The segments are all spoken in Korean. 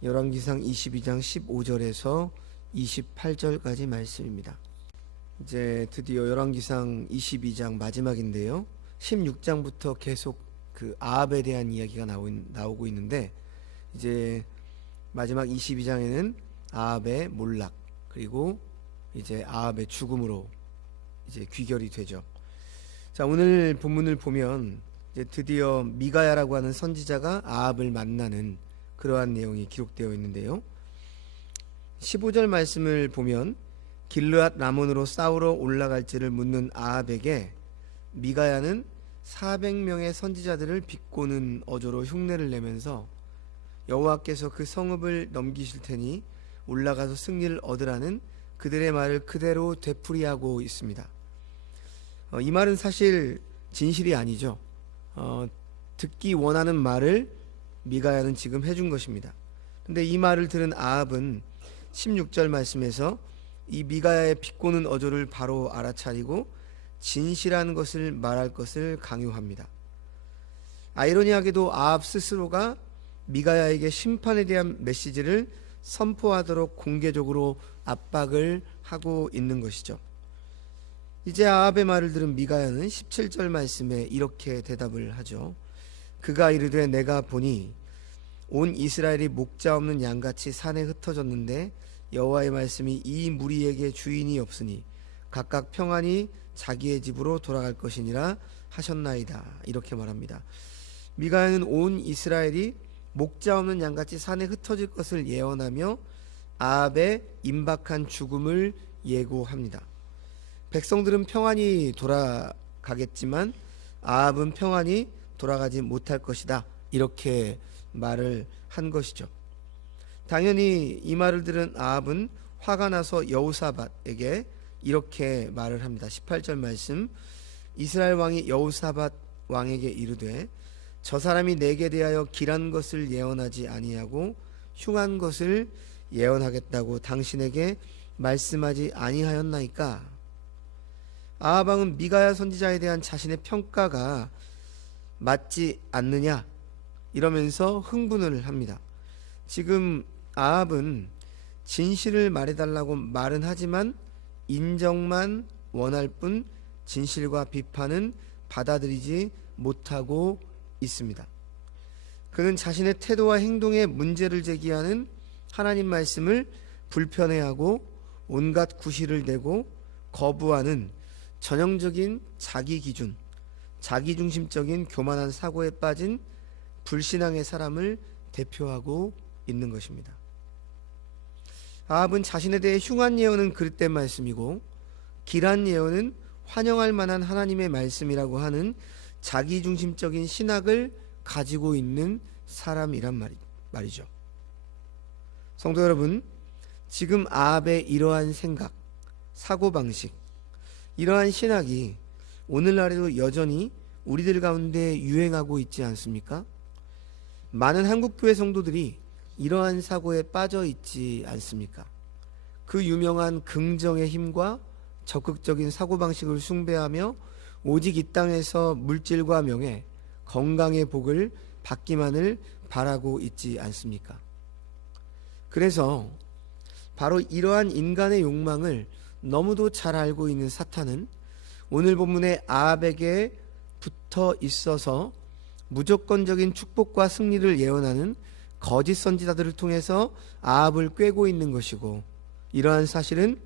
열왕기상 22장 15절에서 28절까지 말씀입니다. 이제 드디어 열왕기상 22장 마지막인데요. 16장부터 계속 그 아합에 대한 이야기가 나오고 있는데, 이제 마지막 22장에는 아합의 몰락, 그리고 이제 아합의 죽음으로 이제 귀결이 되죠. 자, 오늘 본문을 보면 이제 드디어 미가야라고 하는 선지자가 아합을 만나는 그러한 내용이 기록되어 있는데요. 15절 말씀을 보면 길르앗 라몬으로 싸우러 올라갈지를 묻는 아합에게 미가야는 400명의 선지자들을 비꼬는 어조로 흉내를 내면서 여호와께서 그 성읍을 넘기실 테니 올라가서 승리를 얻으라는 그들의 말을 그대로 되풀이하고 있습니다. 이 말은 사실 진실이 아니죠. 듣기 원하는 말을 미가야는 지금 해준 것입니다. 근데 이 말을 들은 아합은 16절 말씀에서 이 미가야의 비꼬는 어조를 바로 알아차리고 진실한 것을 말할 것을 강요합니다. 아이러니하게도 아합 스스로가 미가야에게 심판에 대한 메시지를 선포하도록 공개적으로 압박을 하고 있는 것이죠. 이제 아합의 말을 들은 미가야는 17절 말씀에 이렇게 대답을 하죠. 그가 이르되 내가 보니 온 이스라엘이 목자 없는 양같이 산에 흩어졌는데 여호와의 말씀이 이 무리에게 주인이 없으니 각각 평안히 자기의 집으로 돌아갈 것이니라 하셨나이다. 이렇게 말합니다. 미가야는 온 이스라엘이 목자 없는 양같이 산에 흩어질 것을 예언하며 아합의 임박한 죽음을 예고합니다. 백성들은 평안히 돌아가겠지만 아합은 평안히 돌아가지 못할 것이다. 이렇게 말을 한 것이죠. 당연히 이 말을 들은 아합은 화가 나서 여호사밧에게 이렇게 말을 합니다. 18절 말씀, 이스라엘 왕이 여호사밧 왕에게 이르되 저 사람이 내게 대하여 길한 것을 예언하지 아니하고 흉한 것을 예언하겠다고 당신에게 말씀하지 아니하였나이까? 아합 왕은 미가야 선지자에 대한 자신의 평가가 맞지 않느냐 이러면서 흥분을 합니다. 지금 아합은 진실을 말해달라고 말은 하지만 인정만 원할 뿐 진실과 비판은 받아들이지 못하고 있습니다. 그는 자신의 태도와 행동에 문제를 제기하는 하나님 말씀을 불편해하고 온갖 구실을 대고 거부하는 전형적인 자기 기준, 자기중심적인 교만한 사고에 빠진 불신앙의 사람을 대표하고 있는 것입니다. 아합은 자신에 대해 흉한 예언은 그릇된 말씀이고 길한 예언은 환영할 만한 하나님의 말씀이라고 하는 자기중심적인 신학을 가지고 있는 사람이란 말이죠. 성도 여러분, 지금 아합의 이러한 생각, 사고방식, 이러한 신학이 오늘날에도 여전히 우리들 가운데 유행하고 있지 않습니까? 많은 한국교회 성도들이 이러한 사고에 빠져 있지 않습니까? 그 유명한 긍정의 힘과 적극적인 사고방식을 숭배하며 오직 이 땅에서 물질과 명예, 건강의 복을 받기만을 바라고 있지 않습니까? 그래서 바로 이러한 인간의 욕망을 너무도 잘 알고 있는 사탄은 오늘 본문의 아합에게 붙어 있어서 무조건적인 축복과 승리를 예언하는 거짓 선지자들을 통해서 아합을 꿰고 있는 것이고, 이러한 사실은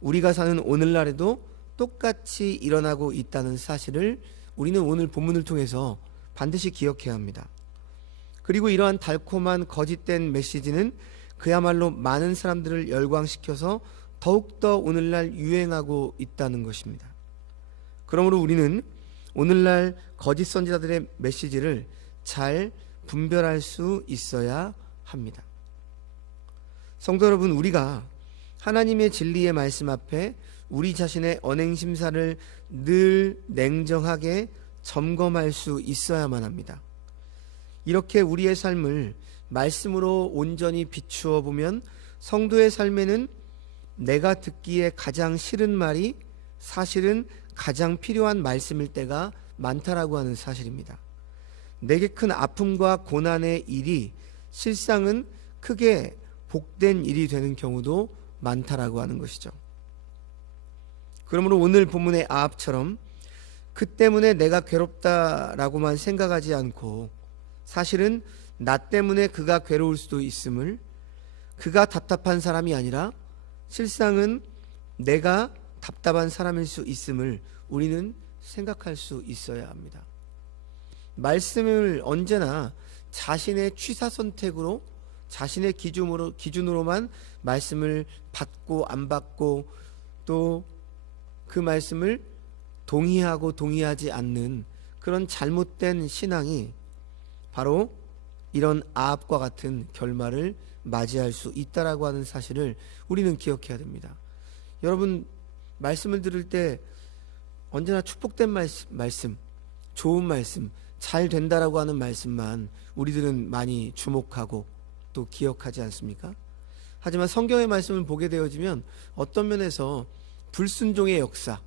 우리가 사는 오늘날에도 똑같이 일어나고 있다는 사실을 우리는 오늘 본문을 통해서 반드시 기억해야 합니다. 그리고 이러한 달콤한 거짓된 메시지는 그야말로 많은 사람들을 열광시켜서 더욱더 오늘날 유행하고 있다는 것입니다. 그러므로 우리는 오늘날 거짓 선지자들의 메시지를 잘 분별할 수 있어야 합니다. 성도 여러분, 우리가 하나님의 진리의 말씀 앞에 우리 자신의 언행심사를 늘 냉정하게 점검할 수 있어야만 합니다. 이렇게 우리의 삶을 말씀으로 온전히 비추어 보면 성도의 삶에는 내가 듣기에 가장 싫은 말이 사실은 가장 필요한 말씀일 때가 많다라고 하는 사실입니다. 내게 큰 아픔과 고난의 일이 실상은 크게 복된 일이 되는 경우도 많다라고 하는 것이죠. 그러므로 오늘 본문의 아합처럼 그 때문에 내가 괴롭다라고만 생각하지 않고 사실은 나 때문에 그가 괴로울 수도 있음을, 그가 답답한 사람이 아니라 실상은 내가 답답한 사람일 수 있음을 우리는 생각할 수 있어야 합니다. 말씀을 언제나 자신의 취사 선택으로, 자신의 기준으로만 말씀을 받고 안 받고, 또 그 말씀을 동의하고 동의하지 않는 그런 잘못된 신앙이 바로 이런 아합과 같은 결말을 맞이할 수 있다라고 하는 사실을 우리는 기억해야 됩니다. 여러분, 말씀을 들을 때 언제나 축복된 말씀, 좋은 말씀, 잘 된다라고 하는 말씀만 우리들은 많이 주목하고 또 기억하지 않습니까? 하지만 성경의 말씀을 보게 되어지면 어떤 면에서 불순종의 역사,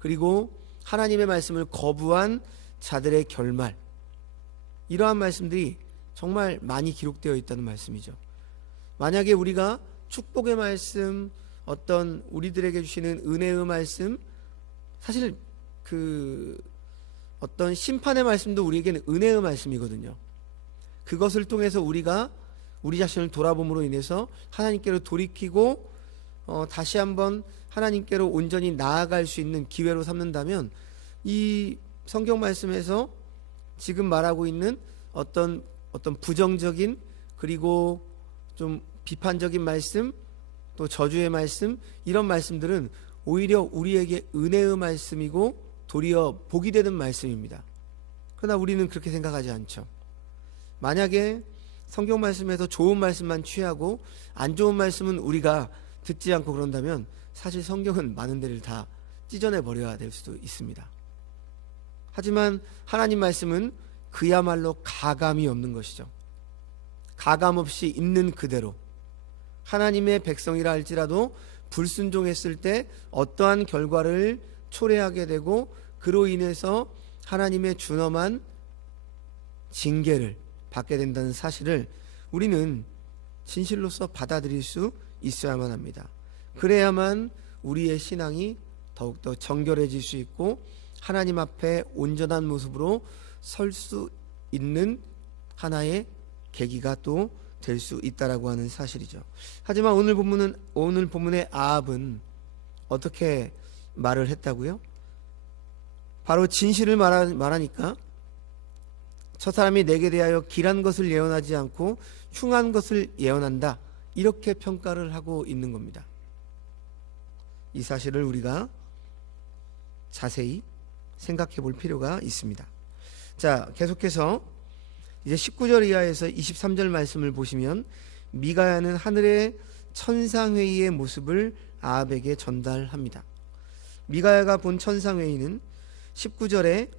그리고 하나님의 말씀을 거부한 자들의 결말, 이러한 말씀들이 정말 많이 기록되어 있다는 말씀이죠. 만약에 우리가 축복의 말씀, 어떤 우리들에게 주시는 은혜의 말씀, 사실 어떤 심판의 말씀도 우리에게는 은혜의 말씀이거든요. 그것을 통해서 우리가 우리 자신을 돌아봄으로 인해서 하나님께로 돌이키고 다시 한번 하나님께로 온전히 나아갈 수 있는 기회로 삼는다면, 이 성경 말씀에서 지금 말하고 있는 어떤 부정적인, 그리고 좀 비판적인 말씀, 또 저주의 말씀, 이런 말씀들은 오히려 우리에게 은혜의 말씀이고 도리어 복이 되는 말씀입니다. 그러나 우리는 그렇게 생각하지 않죠. 만약에 성경 말씀에서 좋은 말씀만 취하고 안 좋은 말씀은 우리가 듣지 않고 그런다면 사실 성경은 많은 데를 다 찢어내 버려야 될 수도 있습니다. 하지만 하나님 말씀은 그야말로 가감이 없는 것이죠. 가감 없이 있는 그대로 하나님의 백성이라 할지라도 불순종했을 때 어떠한 결과를 초래하게 되고 그로 인해서 하나님의 준엄한 징계를 받게 된다는 사실을 우리는 진실로서 받아들일 수 있어야만 합니다. 그래야만 우리의 신앙이 더욱더 정결해질 수 있고 하나님 앞에 온전한 모습으로 설 수 있는 하나의 계기가 또 될 수 있다라고 하는 사실이죠. 하지만 오늘 본문의 아합은 어떻게 말을 했다고요? 바로 진실을 말하니까 저 사람이 내게 대하여 길한 것을 예언하지 않고 흉한 것을 예언한다, 이렇게 평가를 하고 있는 겁니다. 이 사실을 우리가 자세히 생각해 볼 필요가 있습니다. 자, 계속해서 이제 19절 이하에서 23절 말씀을 보시면 미가야는 하늘의 천상회의의 모습을 아합에게 전달합니다. 미가야가 본 천상회의는 19절에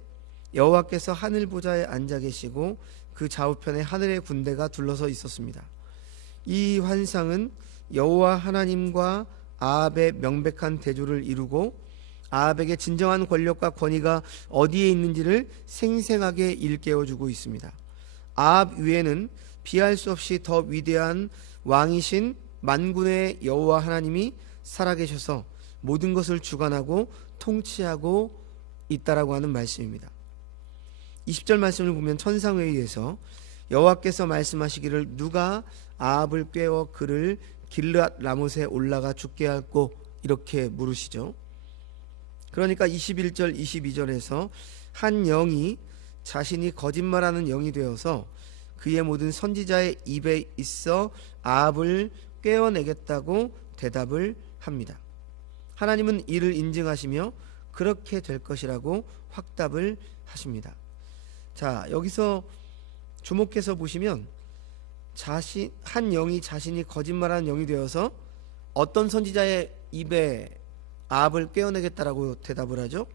여호와께서 하늘 보좌에 앉아 계시고 그 좌우편에 하늘의 군대가 둘러서 있었습니다. 이 환상은 여호와 하나님과 아합의 명백한 대조를 이루고 아합에게 진정한 권력과 권위가 어디에 있는지를 생생하게 일깨워주고 있습니다. 아합 위에는 비할 수 없이 더 위대한 왕이신 만군의 여호와 하나님이 살아계셔서 모든 것을 주관하고 통치하고 있다라고 하는 말씀입니다. 20절 말씀을 보면 천상회의에서 여호와께서 말씀하시기를 누가 아합을 꿰어 그를 길르앗 라못에 올라가 죽게 할꼬, 이렇게 물으시죠. 그러니까 21절 22절에서 한 영이 자신이 거짓말하는 영이 되어서 그의 모든 선지자의 입에 있어 아합을 꿰어내겠다고 대답을 합니다. 하나님은 이를 인증하시며 그렇게 될 것이라고 확답을 하십니다. 자, 여기서 주목해서 보시면 한 영이 자신이 거짓말하는 영이 되어서 어떤 선지자의 입에 아합을 꿰어내겠다라고 대답을 하죠.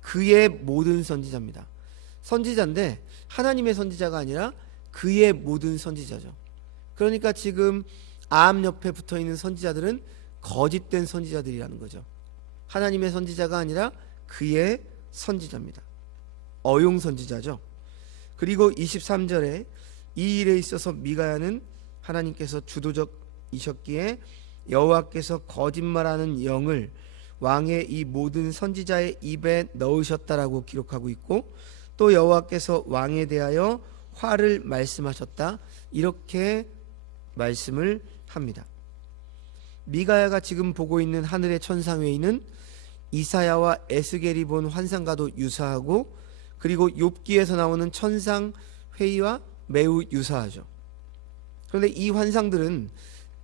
그의 모든 선지자입니다. 선지자인데 하나님의 선지자가 아니라 그의 모든 선지자죠. 그러니까 지금 아합 옆에 붙어있는 선지자들은 거짓된 선지자들이라는 거죠. 하나님의 선지자가 아니라 그의 선지자입니다. 어용 선지자죠. 그리고 23절에 이 일에 있어서 미가야는 하나님께서 주도적이셨기에 여호와께서 거짓말하는 영을 왕의 이 모든 선지자의 입에 넣으셨다라고 기록하고 있고, 또 여호와께서 왕에 대하여 화를 말씀하셨다, 이렇게 말씀을 합니다. 미가야가 지금 보고 있는 하늘의 천상회의는 이사야와 에스겔이 본 환상과도 유사하고, 그리고 욥기에서 나오는 천상회의와 매우 유사하죠. 그런데 이 환상들은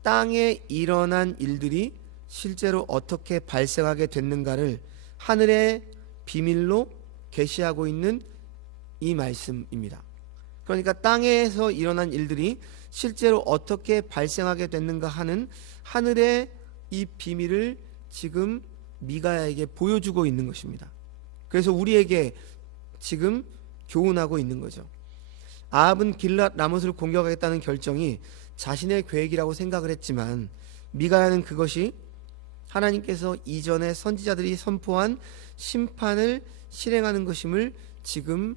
땅에 일어난 일들이 실제로 어떻게 발생하게 됐는가를 하늘의 비밀로 계시하고 있는 이 말씀입니다. 그러니까 땅에서 일어난 일들이 실제로 어떻게 발생하게 됐는가 하는 하늘의 이 비밀을 지금 미가야에게 보여주고 있는 것입니다. 그래서 우리에게 지금 교훈하고 있는 거죠. 아합은 길랏 라못을 공격하겠다는 결정이 자신의 계획이라고 생각을 했지만, 미가야는 그것이 하나님께서 이전에 선지자들이 선포한 심판을 실행하는 것임을 지금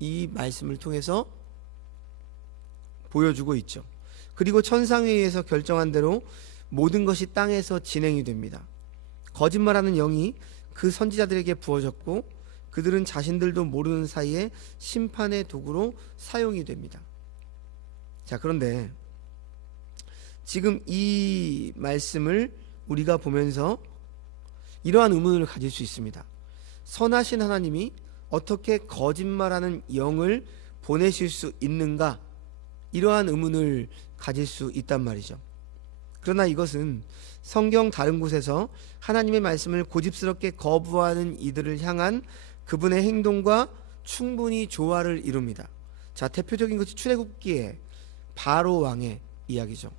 이 말씀을 통해서 보여주고 있죠. 그리고 천상회의에서 결정한 대로 모든 것이 땅에서 진행이 됩니다. 거짓말하는 영이 그 선지자들에게 부어졌고, 그들은 자신들도 모르는 사이에 심판의 도구로 사용이 됩니다. 자, 그런데 지금 이 말씀을 우리가 보면서 이러한 의문을 가질 수 있습니다. 선하신 하나님이 어떻게 거짓말하는 영을 보내실 수 있는가? 이러한 의문을 가질 수 있단 말이죠. 그러나 이것은 성경 다른 곳에서 하나님의 말씀을 고집스럽게 거부하는 이들을 향한 그분의 행동과 충분히 조화를 이룹니다. 자, 대표적인 것이 출애굽기의 바로 왕의 이야기죠.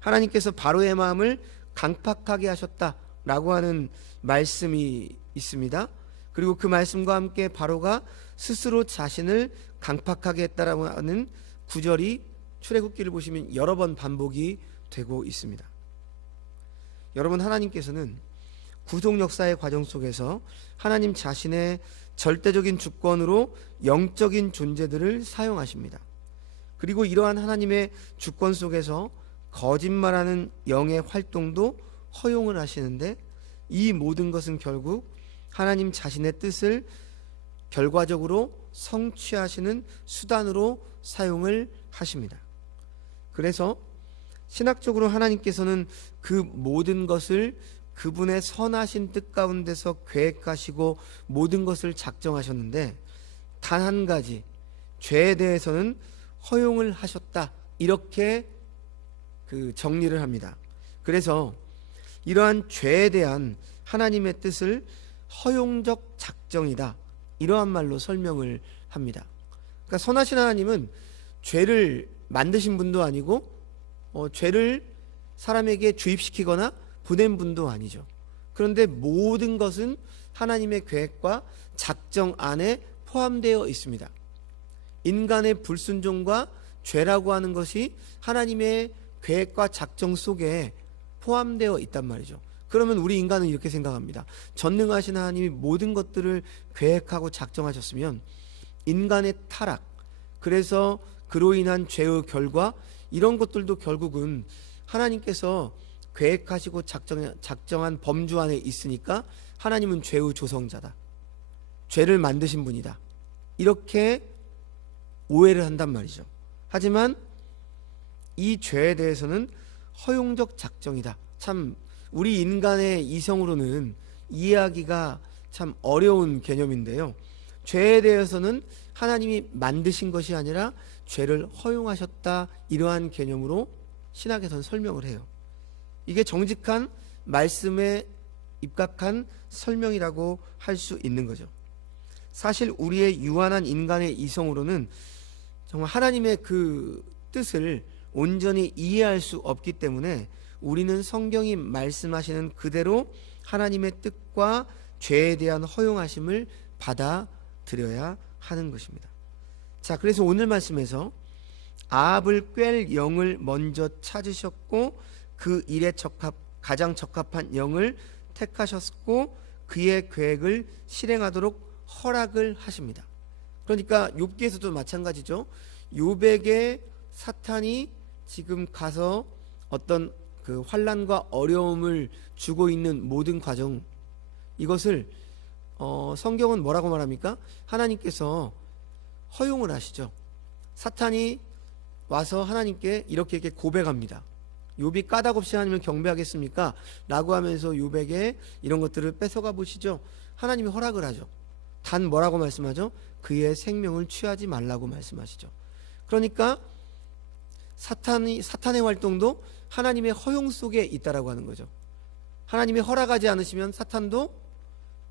하나님께서 바로의 마음을 강팍하게 하셨다라고 하는 말씀이 있습니다. 그리고 그 말씀과 함께 바로가 스스로 자신을 강팍하게 했다라고 하는 구절이 출애굽기를 보시면 여러 번 반복이 되고 있습니다. 여러분, 하나님께서는 구속 역사의 과정 속에서 하나님 자신의 절대적인 주권으로 영적인 존재들을 사용하십니다. 그리고 이러한 하나님의 주권 속에서 거짓말하는 영의 활동도 허용을 하시는데, 이 모든 것은 결국 하나님 자신의 뜻을 결과적으로 성취하시는 수단으로 사용을 하십니다. 그래서 신학적으로 하나님께서는 그 모든 것을 그분의 선하신 뜻 가운데서 계획하시고 모든 것을 작정하셨는데, 단 한 가지, 죄에 대해서는 허용을 하셨다, 이렇게 정리를 합니다. 그래서 이러한 죄에 대한 하나님의 뜻을 허용적 작정이다, 이러한 말로 설명을 합니다. 그러니까 선하신 하나님은 죄를 만드신 분도 아니고 죄를 사람에게 주입시키거나 보낸 분도 아니죠. 그런데 모든 것은 하나님의 계획과 작정 안에 포함되어 있습니다. 인간의 불순종과 죄라고 하는 것이 하나님의 계획과 작정 속에 포함되어 있단 말이죠. 그러면 우리 인간은 이렇게 생각합니다. 전능하신 하나님이 모든 것들을 계획하고 작정하셨으면 인간의 타락, 그래서 그로 인한 죄의 결과, 이런 것들도 결국은 하나님께서 계획하시고 작정한 범주 안에 있으니까 하나님은 죄의 조성자다, 죄를 만드신 분이다, 이렇게 오해를 한단 말이죠. 하지만 이 죄에 대해서는 허용적 작정이다. 참 우리 인간의 이성으로는 이해하기가 참 어려운 개념인데요. 죄에 대해서는 하나님이 만드신 것이 아니라 죄를 허용하셨다, 이러한 개념으로 신학에서는 설명을 해요. 이게 정직한 말씀에 입각한 설명이라고 할 수 있는 거죠. 사실 우리의 유한한 인간의 이성으로는 정말 하나님의 그 뜻을 온전히 이해할 수 없기 때문에 우리는 성경이 말씀하시는 그대로 하나님의 뜻과 죄에 대한 허용하심을 받아들여야 하는 것입니다. 자, 그래서 오늘 말씀에서 아합을 꿰 영을 먼저 찾으셨고, 그 일에 가장 적합한 영을 택하셨고, 그의 계획을 실행하도록 허락을 하십니다. 그러니까 욥기에서도 마찬가지죠. 욥에게 사탄이 지금 가서 어떤 그 환난과 어려움을 주고 있는 모든 과정, 이것을 성경은 뭐라고 말합니까? 하나님께서 허용을 하시죠. 사탄이 와서 하나님께 이렇게 고백합니다. 욥이 까닭없이 하나님을 경배하겠습니까? 라고 하면서 욥에게 이런 것들을 뺏어가 보시죠. 하나님이 허락을 하죠. 단 뭐라고 말씀하죠? 그의 생명을 취하지 말라고 말씀하시죠. 그러니까 사탄의 활동도 하나님의 허용 속에 있다라고 하는 거죠. 하나님이 허락하지 않으시면 사탄도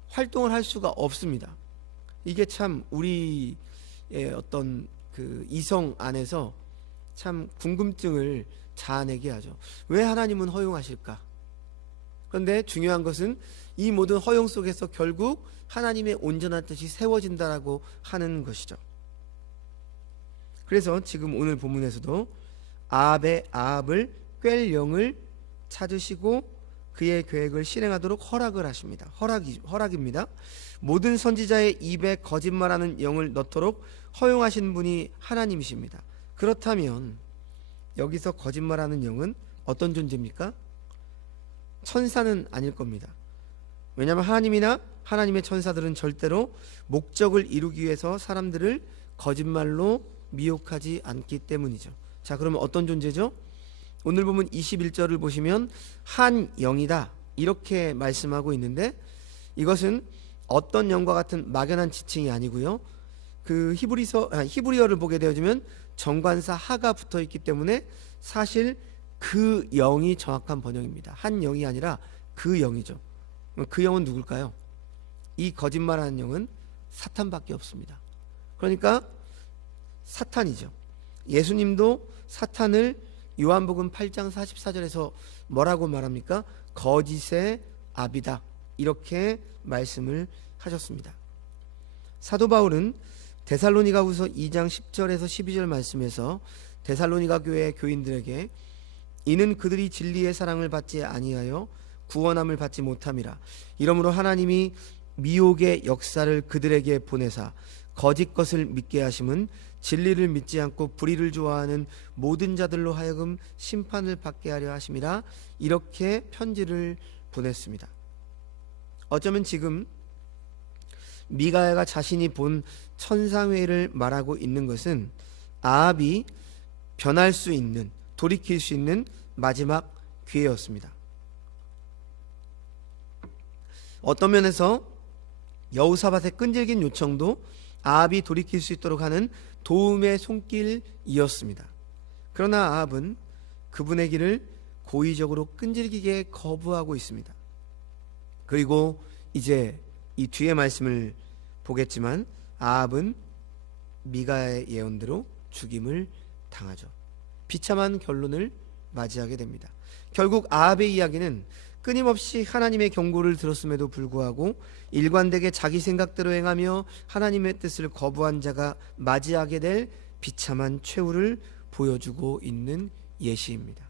활동을 할 수가 없습니다. 이게 참 우리의 어떤 그 이성 안에서 참 궁금증을 자아내게 하죠. 왜 하나님은 허용하실까? 그런데 중요한 것은 이 모든 허용 속에서 결국 하나님의 온전한 뜻이 세워진다라고 하는 것이죠. 그래서 지금 오늘 본문에서도 아합을 꿰 영을 찾으시고 그의 계획을 실행하도록 허락을 하십니다. 허락입니다. 모든 선지자의 입에 거짓말하는 영을 넣도록 허용하신 분이 하나님이십니다. 그렇다면 여기서 거짓말하는 영은 어떤 존재입니까? 천사는 아닐 겁니다. 왜냐하면 하나님이나 하나님의 천사들은 절대로 목적을 이루기 위해서 사람들을 거짓말로 미혹하지 않기 때문이죠. 자, 그러면 어떤 존재죠? 오늘 보면 21절을 보시면 한 영이다 이렇게 말씀하고 있는데, 이것은 어떤 영과 같은 막연한 지칭이 아니고요, 그 히브리어를 보게 되어지면 정관사 하가 붙어 있기 때문에 사실 그 영이 정확한 번역입니다. 한 영이 아니라 그 영이죠. 그 영은 누굴까요? 이 거짓말하는 영은 사탄밖에 없습니다. 그러니까 사탄이죠. 예수님도 사탄을 요한복음 8장 44절에서 뭐라고 말합니까? 거짓의 아비다 이렇게 말씀을 하셨습니다. 사도 바울은 데살로니가후서 2장 10절에서 12절 말씀에서 데살로니가 교회의 교인들에게 이는 그들이 진리의 사랑을 받지 아니하여 구원함을 받지 못함이라. 이러므로 하나님이 미혹의 역사를 그들에게 보내사 거짓 것을 믿게 하심은 진리를 믿지 않고 불의를 좋아하는 모든 자들로 하여금 심판을 받게 하려 하심이라. 이렇게 편지를 보냈습니다. 어쩌면 지금 미가야가 자신이 본 천상회를 말하고 있는 것은 아합이 변할 수 있는, 돌이킬 수 있는 마지막 기회였습니다. 어떤 면에서 여호사밧의 끈질긴 요청도 아합이 돌이킬 수 있도록 하는 도움의 손길이었습니다. 그러나 아합은 그분의 길을 고의적으로 끈질기게 거부하고 있습니다. 그리고 이제 이 뒤에 말씀을 보겠지만 아합은 미가야의 예언대로 죽임을 당하죠. 비참한 결론을 맞이하게 됩니다. 결국 아합의 이야기는 끊임없이 하나님의 경고를 들었음에도 불구하고 일관되게 자기 생각대로 행하며 하나님의 뜻을 거부한 자가 맞이하게 될 비참한 최후를 보여주고 있는 예시입니다.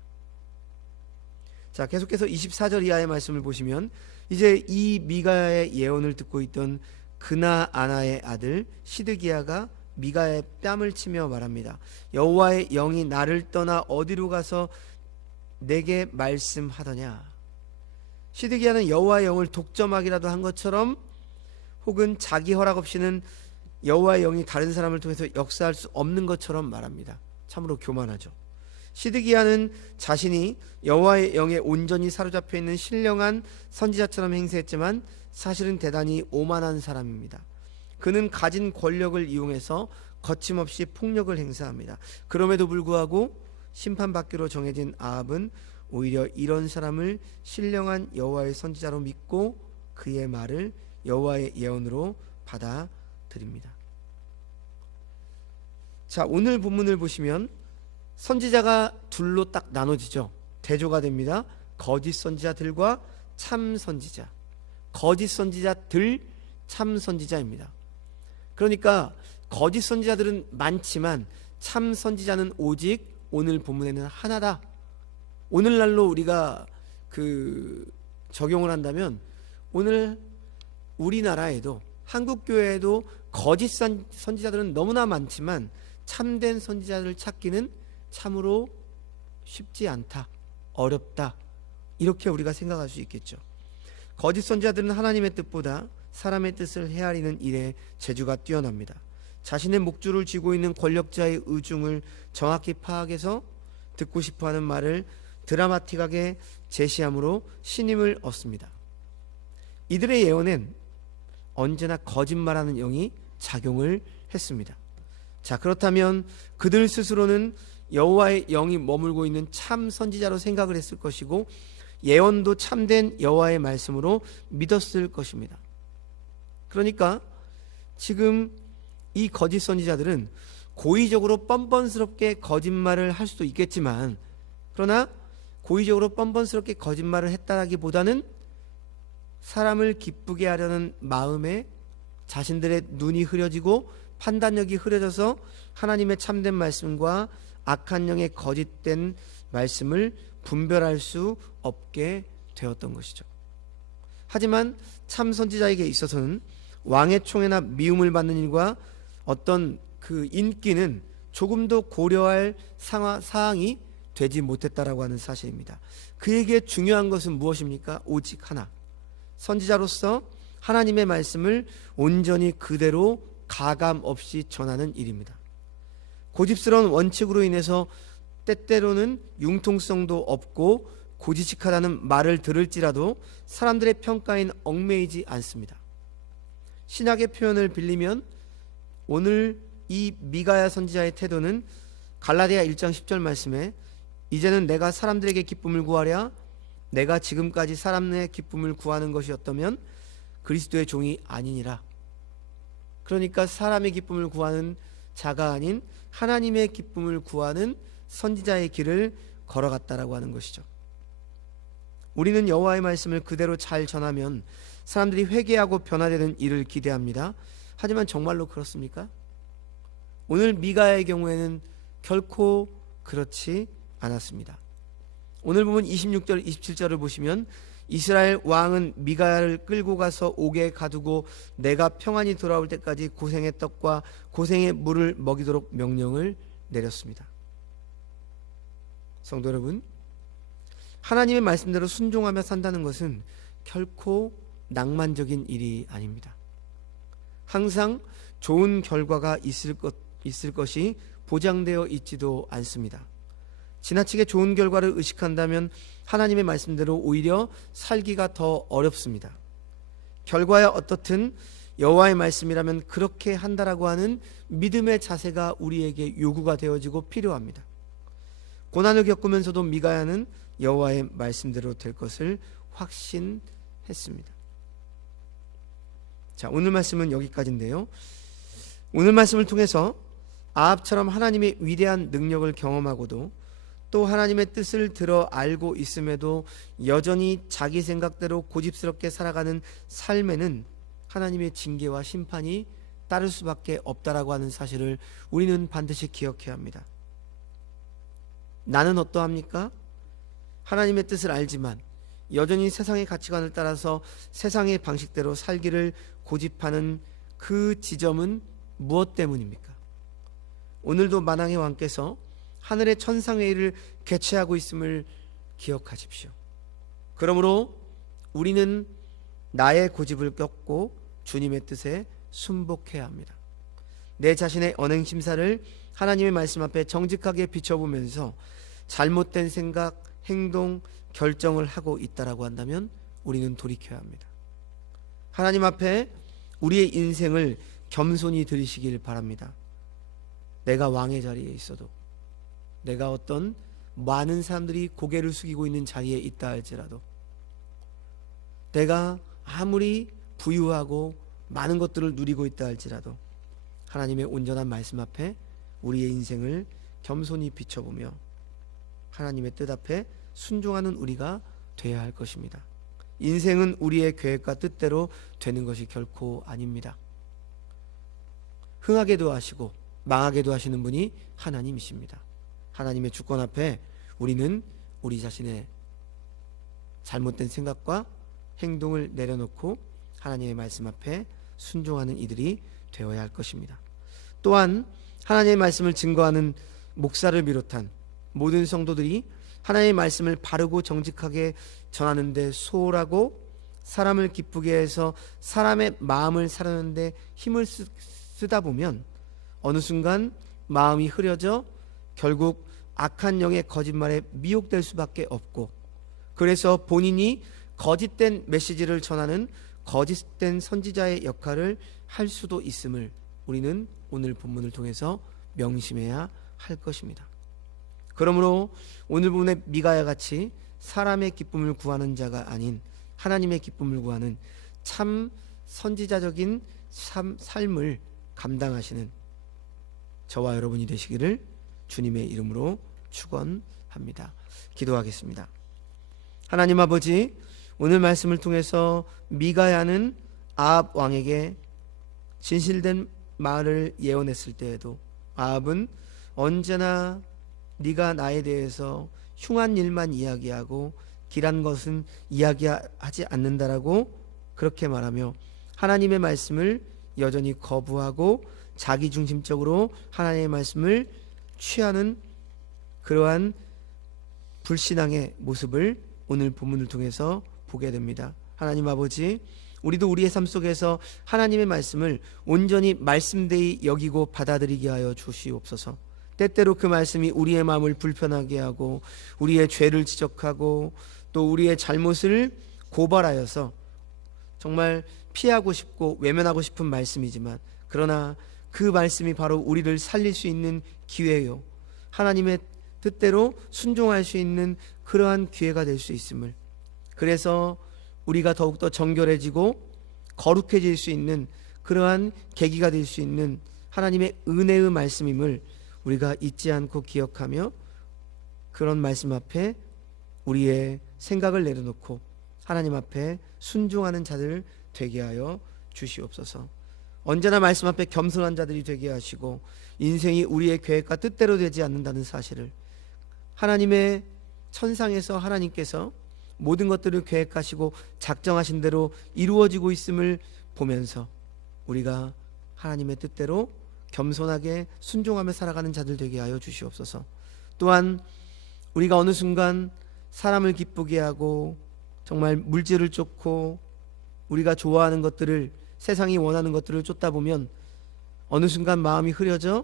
자, 계속해서 24절 이하의 말씀을 보시면 이제 이 미가야의 예언을 듣고 있던 그나아나의 아들 시드기야가 미가야의 뺨을 치며 말합니다. 여호와의 영이 나를 떠나 어디로 가서 내게 말씀하더냐. 시드기야는 여호와의 영을 독점하기라도 한 것처럼 혹은 자기 허락 없이는 여호와의 영이 다른 사람을 통해서 역사할 수 없는 것처럼 말합니다. 참으로 교만하죠. 시드기야는 자신이 여호와의 영에 온전히 사로잡혀 있는 신령한 선지자처럼 행세했지만 사실은 대단히 오만한 사람입니다. 그는 가진 권력을 이용해서 거침없이 폭력을 행사합니다. 그럼에도 불구하고 심판받기로 정해진 아합은 오히려 이런 사람을 신령한 여호와의 선지자로 믿고 그의 말을 여호와의 예언으로 받아들입니다. 자, 오늘 본문을 보시면 선지자가 둘로 딱 나눠지죠. 대조가 됩니다. 거짓 선지자들과 참 선지자. 거짓 선지자들, 참 선지자입니다. 그러니까 거짓 선지자들은 많지만 참 선지자는 오직 오늘 본문에는 하나다. 오늘날로 우리가 적용을 한다면 오늘 우리나라에도 한국 교회에도 거짓 선지자들은 너무나 많지만 참된 선지자들을 찾기는 참으로 쉽지 않다, 어렵다, 이렇게 우리가 생각할 수 있겠죠. 거짓 선지자들은 하나님의 뜻보다 사람의 뜻을 헤아리는 일에 재주가 뛰어납니다. 자신의 목줄을 쥐고 있는 권력자의 의중을 정확히 파악해서 듣고 싶어하는 말을 드라마틱하게 제시함으로 신임을 얻습니다. 이들의 예언엔 언제나 거짓말하는 영이 작용을 했습니다. 자, 그렇다면 그들 스스로는 여호와의 영이 머물고 있는 참 선지자로 생각을 했을 것이고 예언도 참된 여호와의 말씀으로 믿었을 것입니다. 그러니까 지금 이 거짓 선지자들은 고의적으로 뻔뻔스럽게 거짓말을 할 수도 있겠지만, 그러나 고의적으로 뻔뻔스럽게 거짓말을 했다라기보다는 사람을 기쁘게 하려는 마음에 자신들의 눈이 흐려지고 판단력이 흐려져서 하나님의 참된 말씀과 악한 영의 거짓된 말씀을 분별할 수 없게 되었던 것이죠. 하지만 참 선지자에게 있어서는 왕의 총애나 미움을 받는 일과 어떤 그 인기는 조금도 고려할 사항이 되지 못했다라고 하는 사실입니다. 그에게 중요한 것은 무엇입니까? 오직 하나, 선지자로서 하나님의 말씀을 온전히 그대로 가감 없이 전하는 일입니다. 고집스러운 원칙으로 인해서 때때로는 융통성도 없고 고지식하다는 말을 들을지라도 사람들의 평가엔 얽매이지 않습니다. 신학의 표현을 빌리면 오늘 이 미가야 선지자의 태도는 갈라디아 1장 10절 말씀에 이제는 내가 사람들에게 기쁨을 구하랴, 내가 지금까지 사람의 기쁨을 구하는 것이었다면 그리스도의 종이 아니니라. 그러니까 사람의 기쁨을 구하는 자가 아닌 하나님의 기쁨을 구하는 선지자의 길을 걸어갔다라고 하는 것이죠. 우리는 여호와의 말씀을 그대로 잘 전하면 사람들이 회개하고 변화되는 일을 기대합니다. 하지만 정말로 그렇습니까? 오늘 미가야의 경우에는 결코 그렇지 않았습니다. 오늘 보면 26절 27절을 보시면 이스라엘 왕은 미가야를 끌고 가서 옥에 가두고 내가 평안히 돌아올 때까지 고생의 떡과 고생의 물을 먹이도록 명령을 내렸습니다. 성도 여러분, 하나님의 말씀대로 순종하며 산다는 것은 결코 낭만적인 일이 아닙니다. 항상 좋은 결과가 있을 것이 보장되어 있지도 않습니다. 지나치게 좋은 결과를 의식한다면 하나님의 말씀대로 오히려 살기가 더 어렵습니다. 결과야 어떻든 여호와의 말씀이라면 그렇게 한다라고 하는 믿음의 자세가 우리에게 요구가 되어지고 필요합니다. 고난을 겪으면서도 미가야는 여호와의 말씀대로 될 것을 확신했습니다. 자, 오늘 말씀은 여기까지인데요. 오늘 말씀을 통해서 아합처럼 하나님의 위대한 능력을 경험하고도 또 하나님의 뜻을 들어 알고 있음에도 여전히 자기 생각대로 고집스럽게 살아가는 삶에는 하나님의 징계와 심판이 따를 수밖에 없다라고 하는 사실을 우리는 반드시 기억해야 합니다. 나는 어떠합니까? 하나님의 뜻을 알지만 여전히 세상의 가치관을 따라서 세상의 방식대로 살기를 고집하는 그 지점은 무엇 때문입니까? 오늘도 만왕의 왕께서 하늘의 천상회의를 개최하고 있음을 기억하십시오. 그러므로 우리는 나의 고집을 꺾고 주님의 뜻에 순복해야 합니다. 내 자신의 언행 심사를 하나님의 말씀 앞에 정직하게 비춰보면서 잘못된 생각, 행동, 결정을 하고 있다라고 한다면 우리는 돌이켜야 합니다. 하나님 앞에 우리의 인생을 겸손히 들이시길 바랍니다. 내가 왕의 자리에 있어도, 내가 어떤 많은 사람들이 고개를 숙이고 있는 자리에 있다 할지라도, 내가 아무리 부유하고 많은 것들을 누리고 있다 할지라도 하나님의 온전한 말씀 앞에 우리의 인생을 겸손히 비춰보며 하나님의 뜻 앞에 순종하는 우리가 되어야 할 것입니다. 인생은 우리의 계획과 뜻대로 되는 것이 결코 아닙니다. 흥하게도 하시고 망하게도 하시는 분이 하나님이십니다. 하나님의 주권 앞에 우리는 우리 자신의 잘못된 생각과 행동을 내려놓고 하나님의 말씀 앞에 순종하는 이들이 되어야 할 것입니다. 또한 하나님의 말씀을 증거하는 목사를 비롯한 모든 성도들이 하나님의 말씀을 바르고 정직하게 전하는 데 소홀하고 사람을 기쁘게 해서 사람의 마음을 사려는 데 힘을 쓰다 보면 어느 순간 마음이 흐려져 결국 악한 영의 거짓말에 미혹될 수밖에 없고, 그래서 본인이 거짓된 메시지를 전하는 거짓된 선지자의 역할을 할 수도 있음을 우리는 오늘 본문을 통해서 명심해야 할 것입니다. 그러므로 오늘 본문의 미가야 같이 사람의 기쁨을 구하는 자가 아닌 하나님의 기쁨을 구하는 참 선지자적인 삶을 감당하시는 저와 여러분이 되시기를 주님의 이름으로 축원합니다. 기도하겠습니다. 하나님 아버지, 오늘 말씀을 통해서 미가야는 아합 왕에게 진실된 말을 예언했을 때에도 아합은 언제나 네가 나에 대해서 흉한 일만 이야기하고 길한 것은 이야기하지 않는다라고 그렇게 말하며 하나님의 말씀을 여전히 거부하고 자기중심적으로 하나님의 말씀을 취하는 그러한 불신앙의 모습을 오늘 본문을 통해서 보게 됩니다. 하나님 아버지, 우리도 우리의 삶 속에서 하나님의 말씀을 온전히 말씀되이 여기고 받아들이게 하여 주시옵소서. 때때로 그 말씀이 우리의 마음을 불편하게 하고 우리의 죄를 지적하고 또 우리의 잘못을 고발하여서 정말 피하고 싶고 외면하고 싶은 말씀이지만, 그러나 그 말씀이 바로 우리를 살릴 수 있는 기회요, 하나님의 뜻대로 순종할 수 있는 그러한 기회가 될 수 있음을, 그래서 우리가 더욱더 정결해지고 거룩해질 수 있는 그러한 계기가 될 수 있는 하나님의 은혜의 말씀임을 우리가 잊지 않고 기억하며 그런 말씀 앞에 우리의 생각을 내려놓고 하나님 앞에 순종하는 자들 되게 하여 주시옵소서. 언제나 말씀 앞에 겸손한 자들이 되게 하시고 인생이 우리의 계획과 뜻대로 되지 않는다는 사실을, 하나님의 천상에서 하나님께서 모든 것들을 계획하시고 작정하신 대로 이루어지고 있음을 보면서 우리가 하나님의 뜻대로 겸손하게 순종하며 살아가는 자들 되게 하여 주시옵소서. 또한 우리가 어느 순간 사람을 기쁘게 하고 정말 물질을 쫓고 우리가 좋아하는 것들을, 세상이 원하는 것들을 쫓다 보면 어느 순간 마음이 흐려져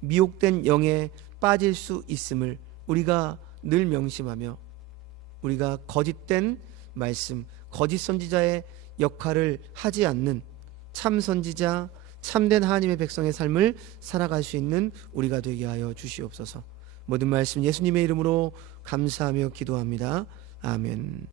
미혹된 영에 빠질 수 있음을 우리가 늘 명심하며 우리가 거짓된 말씀, 거짓 선지자의 역할을 하지 않는 참 선지자, 참된 하나님의 백성의 삶을 살아갈 수 있는 우리가 되게 하여 주시옵소서. 모든 말씀 예수님의 이름으로 감사하며 기도합니다. 아멘.